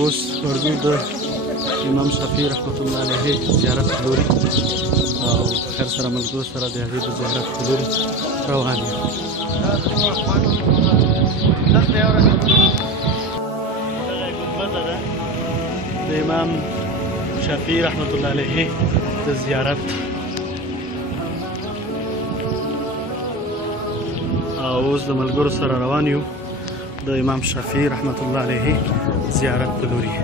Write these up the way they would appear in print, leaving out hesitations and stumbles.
اوس اردو د امام شافعي رحمت الله علیه زیارت لوري او خیر سره ملګرو سره د هغې د زیارت لوري روان یم. د امام شافعي رحمت الله علیه د زیارت او اوس د ملګرو سره روان یو د امام شافعي رحمت الله علیه زیارت په لوري.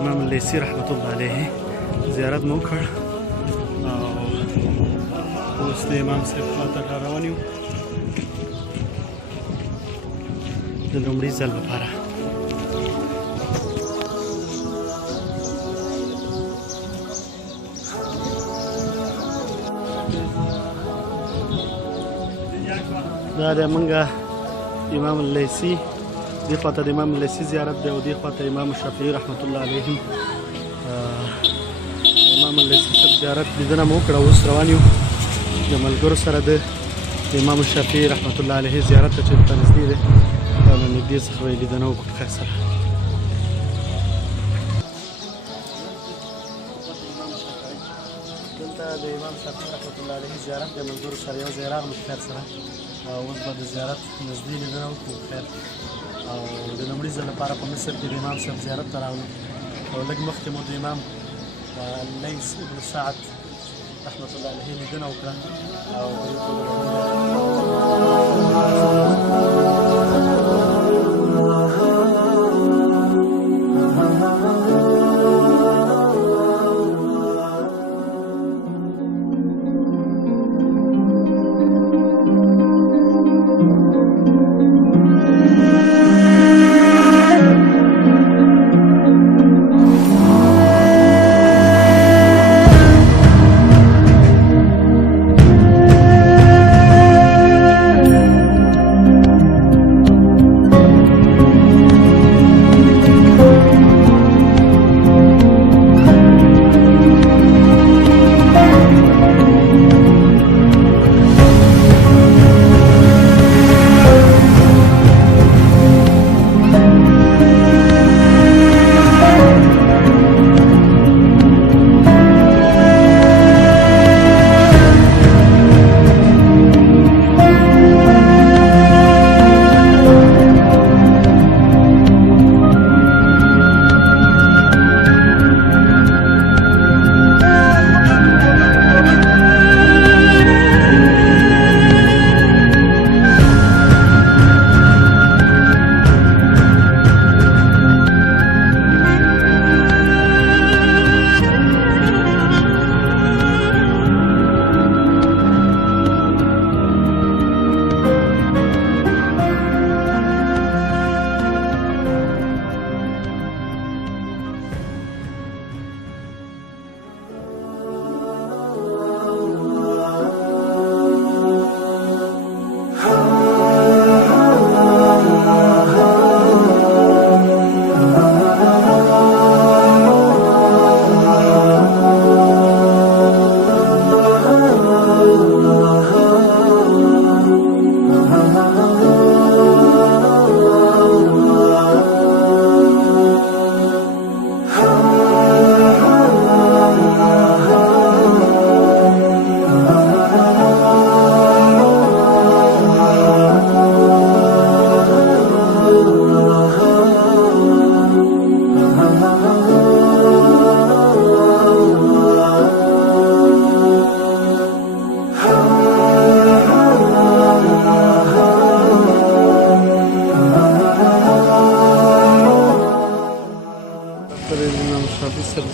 امام لیثي رحمت الله علیه زیارت مو وکړ او اوس د امام صاحب خواته روان یو د لومړي ځل لپاره. دا د منګه امام لیثي دې خواته د امام لیثي زیارت دی او دې خواته امام شافعي رحمت الله علیه امام لیثي صاحب زیارت لیدنه مو وکړه. اوس روان یو د ملګرو سره د امام شافعي رحمت الله علیه زیارت ته چې ورته نږدې دی او له نږدې څخه به یې لیدنه وکړو خیر سره. دلته د امام شافعي رحمت الله علیه زیارت د ملګرو سره یو ځای راغلو خیر سره او اوس به د زیارت نږدې لیدنه وکړو خیر. او د لومړي ځل لپاره په مصر کې د امام صاحب زیارت ته راغلو او لږ مخکې مو د امام لیث ابن سعد رحمت الله علیه لیدنه وکړه او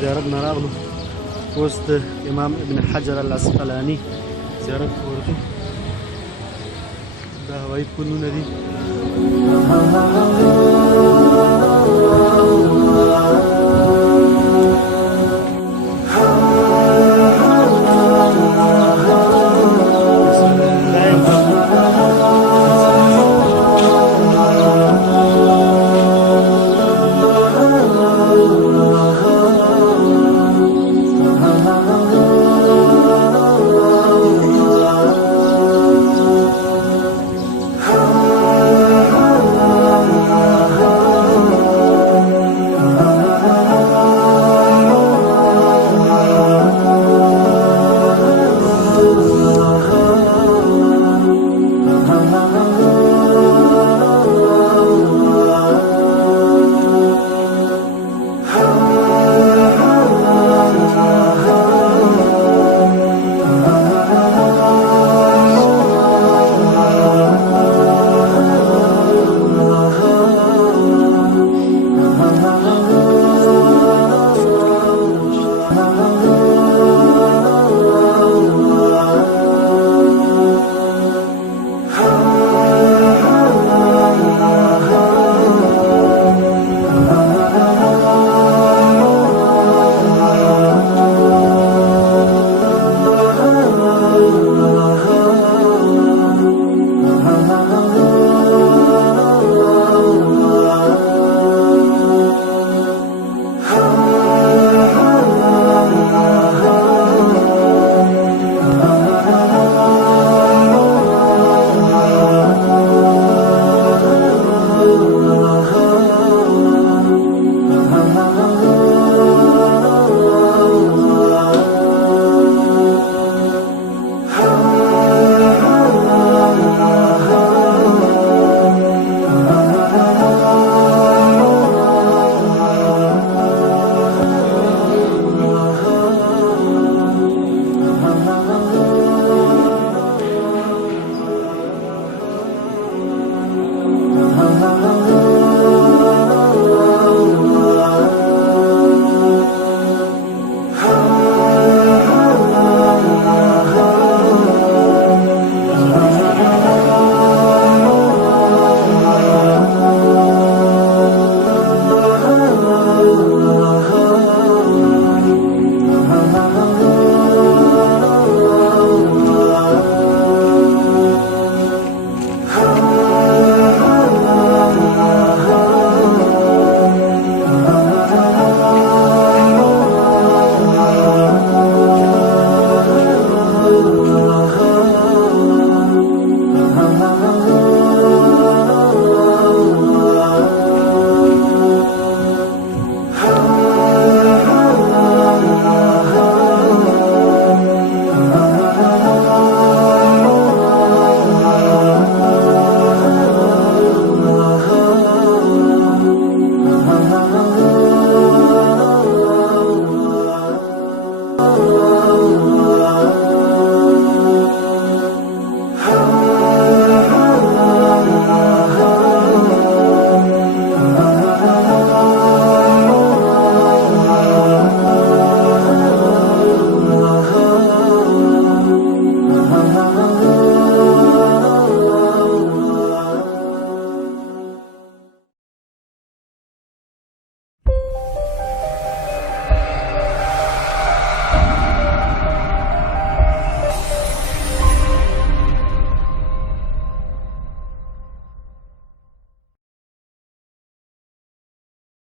زیارت نه راغلو. اوس د امام ابن حجر العسقلاني زیارت ته ورځو. دا هوایي پلونه دي.